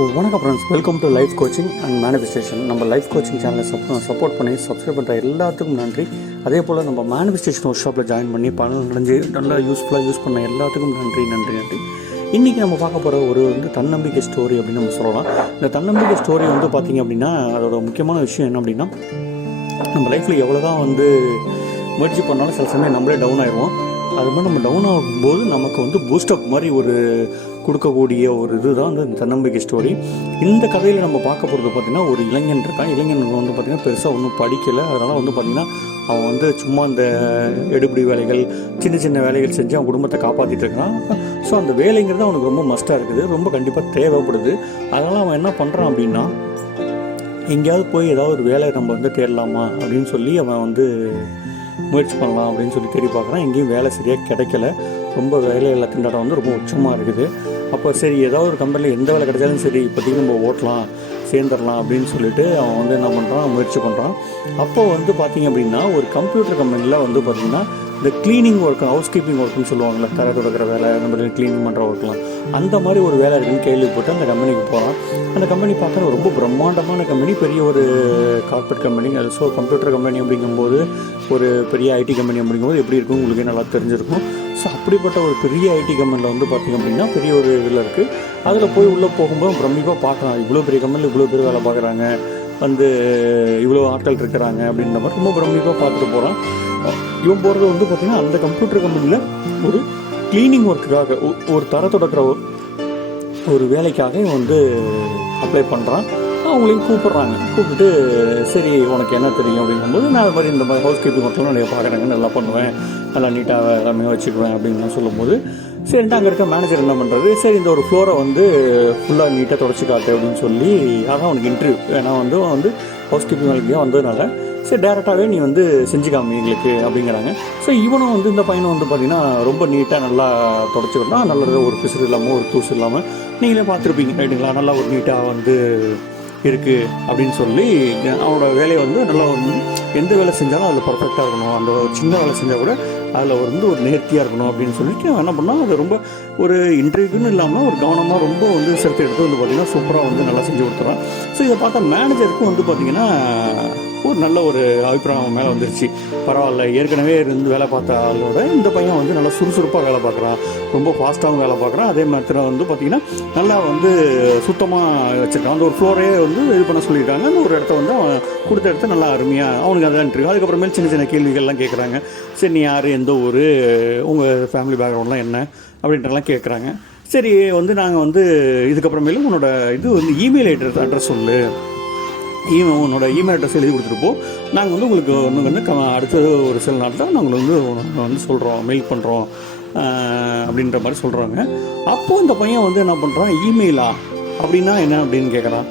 வணக்கம் friends welcome to life coaching and manifestation நம்ம life coaching சேனலை சப் சப்போர்ட் பண்ணி சப்ஸ்கிரைப் பண்ணுற எல்லாத்துக்கும் நன்றி. அதே போல் நம்ம மேனிஃபெஸ்டேஷன் ஒர்க் ஷாப்பில் ஜாயின் பண்ணி பணம் அடைஞ்சு நல்லா யூஸ்ஃபுல்லாக யூஸ் பண்ண எல்லாத்துக்கும் நன்றி நன்றி நன்றி. இன்றைக்கி நம்ம பார்க்க போகிற ஒரு வந்து தன்னம்பிக்கை ஸ்டோரி அப்படின்னு நம்ம சொல்லலாம். இந்த தன்னம்பிக்கை ஸ்டோரி வந்து பார்த்திங்க அப்படின்னா அதோட முக்கியமான விஷயம் என்ன அப்படின்னா நம்ம லைஃப்பில் எவ்வளோ தான் வந்து முயற்சி பண்ணாலும் சில சமயம் நம்மளே டவுன் ஆயிடுவோம். அது மாதிரி நம்ம டவுன் ஆகும்போது நமக்கு வந்து பூஸ்டப் மாதிரி ஒரு கொடுக்கக்கூடிய ஒரு இதுதான் இந்த தன்னம்பிக்கை ஸ்டோரி இந்த கதையில் நம்ம பார்க்க போகிறது பார்த்திங்கன்னா ஒரு இளைஞன் இருக்கான். இளைஞன் வந்து பார்த்திங்கன்னா பெருசாக ஒன்றும் படிக்கலை. அதனால் வந்து பார்த்திங்கன்னா அவன் வந்து சும்மா அந்த எடுபிடி வேலைகள் சின்ன சின்ன வேலைகள் செஞ்சு அவன் குடும்பத்தை காப்பாற்றிட்டு இருக்கான். ஸோ அந்த வேலைங்கிறது அவனுக்கு ரொம்ப மஸ்ட்டாக இருக்குது. ரொம்ப கண்டிப்பாக தேவைப்படுது. அதனால் அவன் என்ன பண்ணுறான் அப்படின்னா எங்கேயாவது போய் ஏதாவது ஒரு வேலை நம்ம வந்து தேடலாமா அப்படின்னு சொல்லி அவன் வந்து முயற்சி பண்ணலாம் அப்படின்னு சொல்லி தேடி பார்க்குறான். எங்கேயும் வேலை சரியாக கிடைக்கல. ரொம்ப வேலை திண்டாட்டம் வந்து ரொம்ப உச்சமாக இருக்குது. அப்போ சரி ஏதாவது ஒரு கம்பெனியில் எந்த வேலை கிடைச்சாலும் சரி இப்போதைக்கு நம்ம ஓட்டலாம். சேர்ந்துடலாம் அப்படின்னு சொல்லிட்டு அவன் வந்து என்ன பண்ணுறான் முயற்சி பண்ணுறான் அப்போ வந்து பார்த்திங்க அப்படின்னா ஒரு கம்ப்யூட்டர் கம்பெனியில் வந்து பார்த்திங்கன்னா இந்த க்ளீனிங் ஒர்க் ஹவுஸ் கீப்பிங் ஒர்க்குன்னு சொல்லுவாங்கள்ல தரை தொடக்கிற வேலை அந்த மாதிரி க்ளீனிங் பண்ணுற ஒர்க்லாம் அந்த மாதிரி ஒரு வேலை இருக்குன்னு கேள்விப்பட்டு அந்த கம்பெனிக்கு போகிறான் அந்த கம்பெனி பார்த்தா ரொம்ப பிரம்மாண்டமான கம்பெனி பெரிய ஒரு கார்பரேட் கம்பெனி அது ஸோ கம்ப்யூட்டர் கம்பெனி அப்படிங்கும்போது ஒரு பெரிய ஐடி கம்பெனி அப்படிங்கும்போது எப்படி இருக்கும் உங்களுக்கு நல்லா தெரிஞ்சிருக்கும். ஸோ அப்படிப்பட்ட ஒரு பெரிய ஐடி கம்பெனியில் வந்து பார்த்திங்க அப்படின்னா பெரிய ஒரு இதில் இருக்குது அதில் போய் உள்ளே போகும்போது பிரமிப்பாக பார்க்கலாம். இவ்வளோ பெரிய கம்பெனியில் இவ்வளோ பேர் வேலை பார்க்குறாங்க. வந்து இவ்வளோ ஆட்கள் இருக்கிறாங்க அப்படின்ற மாதிரி ரொம்ப பிரமிப்பாக பார்த்துட்டு போகிறான் இவன் போகிறது வந்து பார்த்திங்கன்னா அந்த கம்ப்யூட்டர் கம்பெனியில் ஒரு க்ளீனிங் ஒர்க்குக்காக ஒரு தர தொடக்கிற ஒரு ஒரு வேலைக்காக இவன் வந்து அப்ளை பண்ணுறான் அவங்களையும் கூப்பிட்றாங்க. கூப்பிட்டு சரி உனக்கு என்ன தெரியும்? அப்படிங்கும்போது நான் அது மாதிரி இந்த மாதிரி ஹவுஸ் கீப்பிங் ஒருத்தரும் நிறைய பார்க்குறாங்க? நல்லா பண்ணுவேன். நல்லா நீட்டாக எல்லாமே வச்சுக்குவேன் அப்படின்னு சொல்லும்போது சரின்ட்டு அங்கே இருக்க மேனேஜர் என்ன பண்ணுறது சரி இந்த ஒரு ஃப்ளோரை வந்து ஃபுல்லாக நீட்டாக தொடச்சி காட்டு அப்படின்னு சொல்லி அதான் அவனுக்கு இன்டர்வியூ ஏன்னா வந்து அவன் வந்து ஹவுஸ் கீப்பிங் வேலைக்கு வந்ததுனால சரி டேரெக்டாகவே நீ வந்து செஞ்சு காமி எங்களுக்கு அப்படிங்கிறாங்க. ஸோ இவனும் வந்து இந்த பையனும் வந்து பார்த்தீங்கன்னா ரொம்ப நீட்டாக நல்லா தொடச்சிக்கிட்டா நல்ல ஒரு பிசுறு இல்லாமல் ஒரு தூசு இல்லாமல் நீங்களே பார்த்துருப்பீங்க ரைட்டுங்களா? நல்லா ஒரு நீட்டாக வந்து இருக்குது அப்படின்னு சொல்லி அவனோட வேலையை வந்து நல்லா எந்த வேலை செஞ்சாலும் அதில் பர்ஃபெக்டாக இருக்கணும். அந்த ஒரு சின்ன வேலை செஞ்சால் கூட அதில் வந்து ஒரு நேர்த்தியாக இருக்கணும் அப்படின்னு சொல்லிட்டு என்ன பண்ணால் அது ரொம்ப ஒரு இன்டர்வியூன்னு இல்லாமல் ஒரு கவனமாக ரொம்ப வந்து சிரத்தை எடுத்து வந்து பார்த்திங்கன்னா சூப்பராக வந்து நல்லா செஞ்சு கொடுத்துறான். ஸோ இதை பார்த்தா மேனேஜருக்கும் வந்து பார்த்திங்கன்னா ஒரு நல்ல ஒரு அபிப்பிராயம் மேலே வந்துருச்சு. பரவாயில்ல ஏற்கனவே இருந்து வேலை பார்த்த ஆளோட இந்த பையன் வந்து நல்லா சுறுசுறுப்பாக வேலை பார்க்குறான். ரொம்ப ஃபாஸ்ட்டாகவும் வேலை பார்க்குறான். அதே மாதிரி வந்து பார்த்திங்கன்னா நல்லா வந்து சுத்தமாக வச்சுருக்கான். அந்த ஒரு ஃப்ளோரே வந்து இது பண்ண சொல்லியிருக்காங்க அந்த ஒரு இடத்த வந்து அவன் கொடுத்த இடத்த நல்லா அருமையாக அவனுக்கு அதான் இருக்கு அதுக்கப்புறமேல் சின்ன சின்ன கேள்விகள்லாம் கேட்குறாங்க சரி நீ யார்? எந்த ஊர்? உங்கள் ஃபேமிலி பேக்ரவுண்ட்லாம் என்ன? அப்படின்றலாம் கேட்குறாங்க சரி வந்து நாங்கள் வந்து இதுக்கப்புறமேலும் உன்னோட இது வந்து இமெயில் அட்ரஸ் அட்ரஸ் சொல்லு. இமெயில் உன்னோட இமெயில் அட்ரஸ் எழுதி கொடுத்துருப்போம் நாங்கள் வந்து உங்களுக்கு ஒன்று வந்து க அடுத்த ஒரு சில நாளில் நாங்கள் வந்து நாங்கள் வந்து சொல்கிறோம் மெயில் பண்ணுறோம் அப்படின்ற மாதிரி சொல்கிறாங்க அப்போது இந்த பையன் வந்து என்ன பண்ணுறான் இமெயிலா அப்படின்னா என்ன அப்படின்னு கேட்குறான்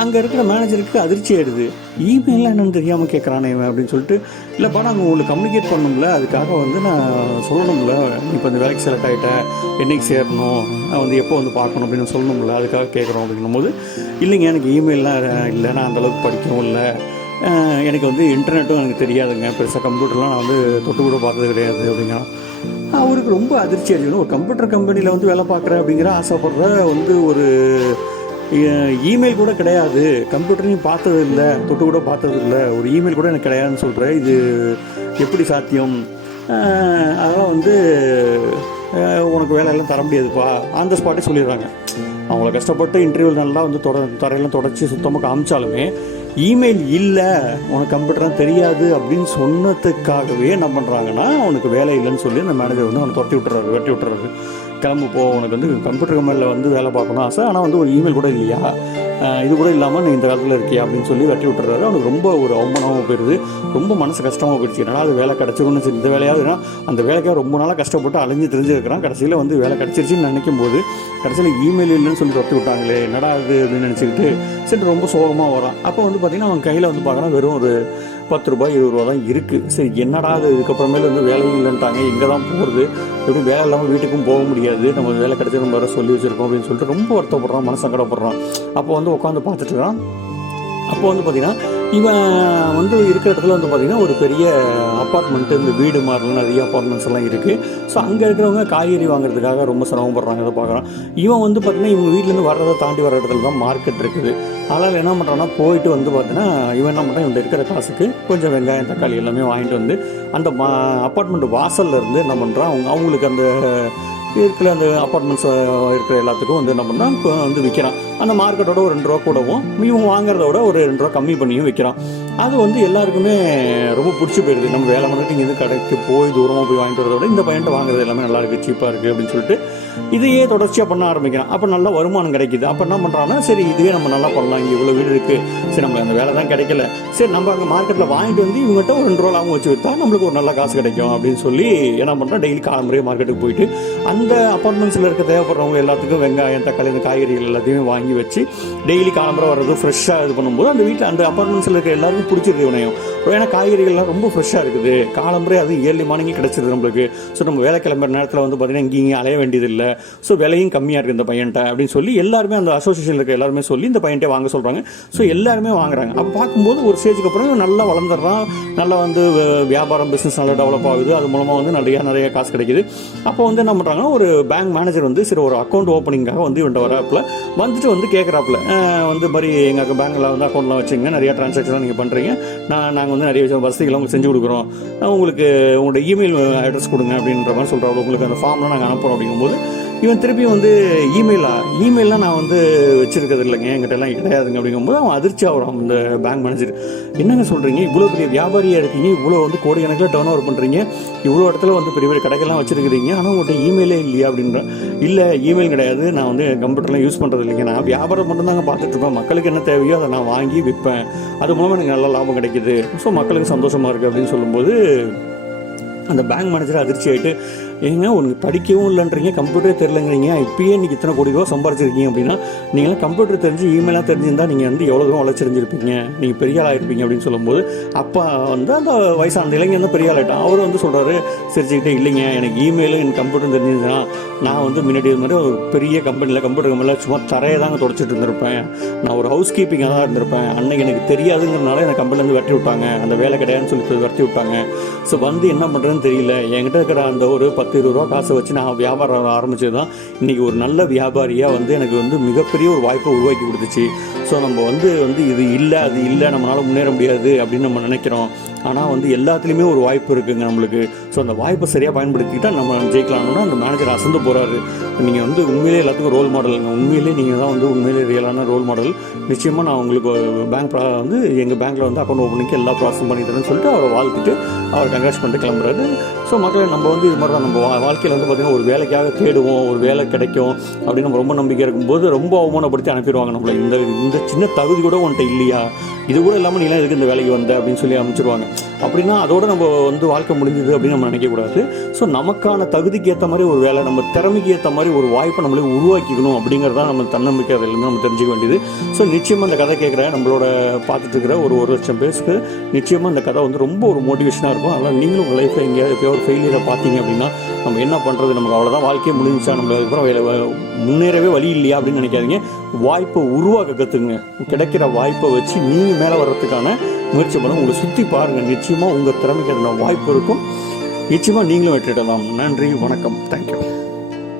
அங்கே இருக்கிற மேனேஜருக்கு அதிர்ச்சி ஆயிடுது. இமெயிலாம் என்னன்னு தெரியாமல் கேட்குறானே இவன் அப்படின்னு சொல்லிட்டு இல்லைப்பா நாங்கள் உங்களுக்கு கம்யூனிகேட் பண்ணணும்ல. அதுக்காக வந்து நான் சொல்லணும்ல. இப்போ இந்த வேலைக்கு செலக்ட் ஆகிட்டேன் என்னைக்கு சேரணும்? நான் வந்து எப்போ வந்து பார்க்கணும்? அப்படின்னு சொல்லணும்ல. அதுக்காக கேட்குறோம் அப்படின்னும் போது இல்லைங்க எனக்கு இமெயிலாம் இல்லை. நான் அந்தளவுக்கு படிக்கவும் இல்லை. எனக்கு வந்து இன்டர்நெட்டும் எனக்கு தெரியாதுங்க. பெருசாக கம்ப்யூட்டர்லாம் நான் வந்து தொட்டு கூட பார்த்தது கிடையாது. அப்படிங்கிறான். அவருக்கு ரொம்ப அதிர்ச்சி அடிக்கணும் ஒரு கம்ப்யூட்டர் கம்பெனியில் வந்து வேலை பார்க்குற அப்படிங்கிற ஆசைப்படுற வந்து ஒரு இமெயில் கூட கிடையாது. கம்ப்யூட்டரையும் பார்த்தது இல்லை தொட்டு கூட பார்த்தது இல்லை ஒரு இமெயில் கூட எனக்கு கிடையாதுன்னு சொல்கிறேன் இது எப்படி சாத்தியம்? அதெல்லாம் வந்து உனக்கு வேலையெல்லாம் தர முடியாதுப்பா. அந்த ஸ்பாட்டே சொல்லிடுறாங்க. அவங்கள கஷ்டப்பட்டு இன்டர்வியூ நல்லா வந்து தொட தரையெல்லாம் தொடச்சி சுத்தமாக காமிச்சாலுமே இமெயில் இல்லை. உனக்கு கம்ப்யூட்டர்லாம் தெரியாது அப்படின்னு சொன்னதுக்காகவே என்ன பண்ணுறாங்கன்னா அவனுக்கு வேலை இல்லைன்னு சொல்லி அந்த மேனேஜர் வந்து அவனை துரத்தி விட்டுறாரு வெட்டி விட்டுறாரு. கிளம்பு போ. உனக்கு வந்து கம்ப்யூட்டர் கம்பெனியில் வந்து வேலை பார்க்கணும் ஆசை. ஆனால் வந்து ஒரு இமெயில் கூட இல்லையா? இது கூட இல்லாமல் நீ இந்த காலத்தில் இருக்கியா அப்படின்னு சொல்லி வெட்டி விட்டுறாரு. அவனுக்கு ரொம்ப ஒரு அவமானமாக போயிடுது ரொம்ப மனசு கஷ்டமாக போயிடுச்சு. என்னடா அது வேலை கிடச்சிருன்னு சரி இந்த வேலையாவது அந்த வேலைக்காக ரொம்ப நாளாக கஷ்டப்பட்டு அலைஞ்சு தெரிஞ்சிருக்கிறான். கடைசியில் வந்து வேலை கிடச்சிருச்சுன்னு நினைக்கும் போது கடைசியில் இமெயில் இல்லைன்னு சொல்லி தொட்டி விட்டாங்களே என்னடா அது அப்படின்னு நினச்சிக்கிட்டு சரி ரொம்ப சோகமாக வரான். அப்போ வந்து பார்த்திங்கன்னா அவன் கையில் வந்து பார்க்குறான் வெறும் ஒரு பத்து ரூபாய் இருபது ரூபா தான் இருக்குது சரி என்னடா அது? இதுக்கப்புறமேல வந்து வேலையும் இல்லைன்ட்டாங்க. எங்கே தான் போகிறது எப்படி வேலை இல்லாமல் வீட்டுக்கும் போக முடியாது. நம்ம வேலை கிடைச்சது நம்ம வேறு சொல்லி வச்சுருக்கோம் அப்படின்னு சொல்லிட்டு ரொம்ப வருத்தப்படுறான் மனசங்கடப்படுறோம் அப்போ வந்து உட்காந்து பார்த்துட்டு தான் அப்போ வந்து பார்த்தீங்கன்னா இவன் வந்து இருக்கிற இடத்துல வந்து பார்த்தீங்கன்னா ஒரு பெரிய அப்பார்ட்மெண்ட்டு இந்த வீடு மாதிரிலாம் நிறைய அப்பார்ட்மெண்ட்ஸ் எல்லாம் இருக்குது ஸோ அங்கே இருக்கிறவங்க காய்கறி வாங்குறதுக்காக ரொம்ப சிரமப்படுறாங்க அதை பார்க்குறான். இவன் வந்து பார்த்தீங்கன்னா இவங்க வீட்டிலேருந்து வர்றதை தாண்டி வர இடத்துல தான் மார்க்கெட் இருக்குது. அதனால் என்ன பண்ணுறான்னா போயிட்டு வந்து பார்த்தீங்கன்னா இவன் என்ன பண்ணுறான் இவன் இருக்கிற காசுக்கு கொஞ்சம் வெங்காயம் தக்காளி எல்லாமே வாங்கிட்டு வந்து அந்த மா அப்பார்ட்மெண்ட் வாசல்ல இருந்து என்ன பண்ணுறான் அவங்க அவங்களுக்கு அந்த இருக்கிற அந்த அப்பார்ட்மெண்ட்ஸ் இருக்கிற எல்லாத்துக்கும் வந்து என்ன பண்ணுறான் வந்து விற்கிறான் அந்த மார்க்கெட்டோட ஒரு ரெண்டு ரூபா கூடவும் இவங்க வாங்குறத விட ஒரு ரெண்டு ரூபா கம்மி பண்ணியும் விற்கிறான் அது வந்து எல்லாருக்குமே ரொம்ப பிடிச்சி போயிடுது. நம்ம வேலை பண்ணிட்டு இங்கே கடைக்கு போய் தூரமாக போய் வாங்கிட்டு வரதை விட இந்த பையன்ட்ட வாங்குறது எல்லாமே நல்லா இருக்குது சீப்பாக இருக்குது அப்படின்னு சொல்லிட்டு இதையே தொடர்ச்சியாக பண்ண ஆரம்பிக்கிறான். அப்போ நல்ல வருமானம் கிடைக்குது. அப்போ என்ன பண்ணுறான்னா சரி இதுவே நம்ம நல்லா பண்ணலாம். இங்கே இவ்வளோ வீடு இருக்குது சரி நம்ம அந்த வேலை தான் கிடைக்கல. சரி நம்ம அங்கே மார்க்கெட்டில் வாங்கிட்டு வந்து இவங்ககிட்ட ஒரு ரெண்டு ரூபா லாபம் வச்சு விற்றா நம்மளுக்கு ஒரு நல்ல காசு கிடைக்கும் அப்படின்னு சொல்லி என்ன பண்ணுறோம் டெய்லி காலம்புறையே மார்க்கெட்டுக்கு போயிட்டு அந்த அப்பார்ட்மெண்ட்ஸில் இருக்க தேவைப்படுறவங்க எல்லாத்துக்கும் வெங்காயம் தக்காளி இந்த காய்கறிகள் எல்லாத்தையுமே வாங்கி வச்சு டெய்லி காலம்புரை வர்றது ஃப்ரெஷ்ஷாக இது பண்ணும்போது அந்த வீட்டில் அந்த அப்பார்ட்மெண்ட்ஸில் இருக்க எல்லாருக்கும் பிடிச்சிருது இவனையும் ஏன்னா காய்கறிகள்லாம் ரொம்ப ஃப்ரெஷ்ஷாக இருக்குது. காலம்புரை அது ஏர்லி மார்னிங் கிடச்சிது நம்மளுக்கு. ஸோ நம்ம வேலை கிளம்புற நேரத்தில் வந்து பார்த்தீங்கன்னா இங்கேயும் இங்கேயும் அலைய வேண்டியதில்லை. ஸோ விலையும் கம்மியாக இருக்குது இந்த பையன்ட்ட அப்படின்னு சொல்லி எல்லாருமே அந்த அசோசியேஷனில் இருக்க எல்லாருமே சொல்லி இந்த பையன்ட்டே வாங்க சொல்கிறாங்க ஸோ எல்லாருமே வாங்குறாங்க. அப்போ பார்க்கும்போது ஒரு ஸ்டேஜுக்கு அப்புறம் நல்லா வளர்ந்துடுறான். நல்லா வந்து வியாபாரம் பிஸ்னஸ் நல்லா டெவலப் ஆகுது. அது மூலமாக வந்து நிறையா நிறைய காசு கிடைக்குது. அப்போ வந்து என்ன பண்ணுறாங்கன்னா ஒரு பேங்க் மேனேஜர் வந்து சரி ஒரு அக்கௌண்ட் ஓப்பனிங்காக வந்து இவன்ட்ட வராப்புல வந்துட்டு வந்து கேட்குறாப்புல வந்து மாதிரி எங்கள் பேங்க்கில் வந்து அக்கௌண்ட்லாம் வச்சுங்க நிறைய ட்ரான்சாக்ஷன்லாம் நீங்கள் பண்ணுறீங்க நான் நாங்கள் வந்து நிறைய விஷயம் வசதிகளை உங்களுக்கு செஞ்சு கொடுக்குறோம். உங்களுக்கு உங்களோட இமெயில் அட்ரஸ் கொடுங்க அப்படின்ற மாதிரி சொல்கிறாங்க உங்களுக்கு அந்த ஃபார்ம்லாம் நாங்கள் அனுப்புகிறோம் அப்படிங்கும்போது இவன் திருப்பி வந்து இமெயிலா இமெயிலாம் நான் வந்து வச்சிருக்கிறது இல்லைங்க என்கிட்ட எல்லாம் கிடையாதுங்க அப்படிங்கும்போது அவன் அதிர்ச்சி ஆகிறான் இந்த பேங்க் மேனேஜர் என்னங்க சொல்கிறீங்க இவ்வளோ பெரிய வியாபாரியாக இருக்கீங்க இவ்வளோ வந்து கோடிக்கணக்கில் டர்ன் ஓவர் பண்ணுறீங்க இவ்வளோ இடத்துல வந்து பெரிய பெரிய கடைகள்லாம் வச்சிருக்கிறீங்க ஆனால் உங்கள்கிட்ட இமெயிலே இல்லையா அப்படின்ற இல்லை இமெயில் கிடையாது நான் வந்து கம்ப்யூட்டர்லாம் யூஸ் பண்ணுறது இல்லைங்க. நான் வியாபாரம் மட்டும்தாங்க பார்த்துட்ருப்பேன் மக்களுக்கு என்ன தேவையோ அதை நான் வாங்கி விற்பேன். அது மூலமாக எனக்கு நல்ல லாபம் கிடைக்கிது. ஸோ மக்களுக்கு சந்தோஷமாக இருக்குது அப்படின்னு சொல்லும்போது அந்த பேங்க் மேனேஜர் அதிர்ச்சி ஆகிட்டு ஏங்க உனக்கு படிக்கவும் இல்லைன்றீங்க கம்ப்யூட்டரே தெரிலங்கிறீங்க இப்பயே இன்னைக்கு இத்தனை கோடி ரூபா சம்பாரிச்சிருக்கீங்க அப்படின்னா நீங்களாம் கம்ப்யூட்டர் தெரிஞ்சு இமெயிலாக தெரிஞ்சிருந்தா நீங்கள் வந்து எவ்வளோ தூரம் வளர்ச்சிருந்திருப்பீங்க நீங்கள் பெரிய ஆளாக இருப்பீங்க அப்படின்னு சொல்லும்போது அப்போ வந்து அந்த வயசான இளைஞர் தான் பெரிய ஆளாயிட்டான். அவர் வந்து சொல்கிறாரு சிரிச்சுக்கிட்டே இல்லைங்க எனக்கு இமெயிலு எனக்கு கம்ப்யூட்டர் தெரிஞ்சிருந்தா நான் வந்து முன்னாடி இது மாதிரி ஒரு பெரிய கம்பெனியில் கம்ப்யூட்டர் கம்பெனியில் சும்மா தரையை தாங்க தொடச்சிட்டு இருந்திருப்பேன். நான் ஒரு ஹவுஸ் கீப்பிங்காக தான் இருந்திருப்பேன். அன்னைக்கு எனக்கு தெரியாதுங்கிறனால எனக்கு கம்பெனிலேருந்து வெட்டி விட்டாங்க. அந்த வேலை கிடையாதுன்னு சொல்லி வெட்டி விட்டாங்க. ஸோ வந்து என்ன பண்ணுறதுன்னு தெரியல. என்கிட்ட இருக்கிற அந்த ஒரு பத்து இருபது ரூபா காசை வச்சு நான் வியாபாரம் ஆரம்பிச்சது தான் இன்றைக்கி ஒரு நல்ல வியாபாரியாக வந்து எனக்கு வந்து மிகப்பெரிய ஒரு வாய்ப்பை உருவாக்கி கொடுத்துச்சு. ஸோ நம்ம வந்து வந்து இது இல்லை அது இல்லை நம்மளால் முன்னேற முடியாது அப்படின்னு நம்ம நினைக்கிறோம். ஆனால் வந்து எல்லாத்துலேயுமே ஒரு வாய்ப்பு இருக்குங்க நம்மளுக்கு. ஸோ அந்த வாய்ப்பை சரியாக பயன்படுத்திக்கிட்டால் நம்ம ஜெயிக்கலாம்னா அந்த மேனேஜர் அசந்து போகிறாரு நீங்கள் வந்து உண்மையிலே எல்லாத்துக்கும் ரோல் மாடலுங்க உண்மையிலே நீங்கள் தான் வந்து உண்மையிலே ரியலான ரோல் மாடல் நிச்சயமாக நான் உங்களுக்கு பேங்க் வந்து எங்கள் பேங்க்கில் வந்து அக்கௌண்ட் ஓப்பனிங்க்கு எல்லா ப்ராசஸும் பண்ணி தரேன்னு சொல்லிட்டு அவரை வாழ்த்துட்டு அவர் கங்க்ராஸ் பண்ணிட்டு கிளம்புறாரு. ஸோ மக்களை நம்ம வந்து இது மாதிரி தான் நம்ம வா- வாழ்க்கையில் வந்து பார்த்திங்கன்னா ஒரு வேலைக்காக தேடுவோம் ஒரு வேலை கிடைக்கும் அப்படின்னு நம்ம ரொம்ப நம்பிக்கை இருக்கும்போது ரொம்ப அவமானப்படுத்தி அனுப்பிடுவாங்க நம்மளை. இந்த இந்த சின்ன தகுதி கூட உன்ட்ட இல்லையா? இது கூட இல்லாமல் நீலாம் எதுக்கு இந்த வேலைக்கு வந்த அப்படின்னு சொல்லி அமைச்சிருவாங்க அப்படின்னா அதோட நம்ம வந்து வாழ்க்கை முடிஞ்சது அப்படின்னு நம்ம நினைக்கக்கூடாது ஸோ நமக்கான தகுதிக்கு ஏற்ற மாதிரி ஒரு வேலை நம்ம திறமைக்கு ஏற்ற மாதிரி ஒரு வாய்ப்பை நம்மளே உருவாக்கிக்கணும் அப்படிங்கிறதா நம்ம தன்னம்பிக்கை அதிலிருந்து நம்ம தெரிஞ்சுக்க வேண்டியது. ஸோ நிச்சயமாக அந்த கதை கேட்குற நம்மளோட பார்த்துட்டு இருக்கிற ஒரு ஒரு லட்சம் பேருக்கு நிச்சயமாக அந்த கதை வந்து ரொம்ப ஒரு மோட்டிவேஷனாக இருக்கும். அதனால் நீங்களும் உங்கள் லைஃப்பில் எங்கேயாவது எப்போ ஒரு ஃபெயிலியரை பார்த்தீங்க அப்படின்னா நம்ம என்ன பண்ணுறது நமக்கு அவ்வளோதான் வாழ்க்கையே முடிஞ்சிச்சா? நம்ம அதுக்கப்புறம் வேலை முன்னேறவே வழி இல்லையா அப்படின்னு நினைக்காதீங்க. வாய்ப்பை உருவாக்க கற்றுங்க கிடைக்கிற வாய்ப்பை வச்சு நீங்கள் மேலே வர்றதுக்கான முயற்சி பண்ணுங்க. உங்களை சுற்றி பாருங்கள் நிச்சயமாக உங்கள் திறமைக்கு வாய்ப்பு இருக்கும். நிச்சயமாக நீங்களும் வெற்றிடலாம் நன்றி. வணக்கம். தேங்க்யூ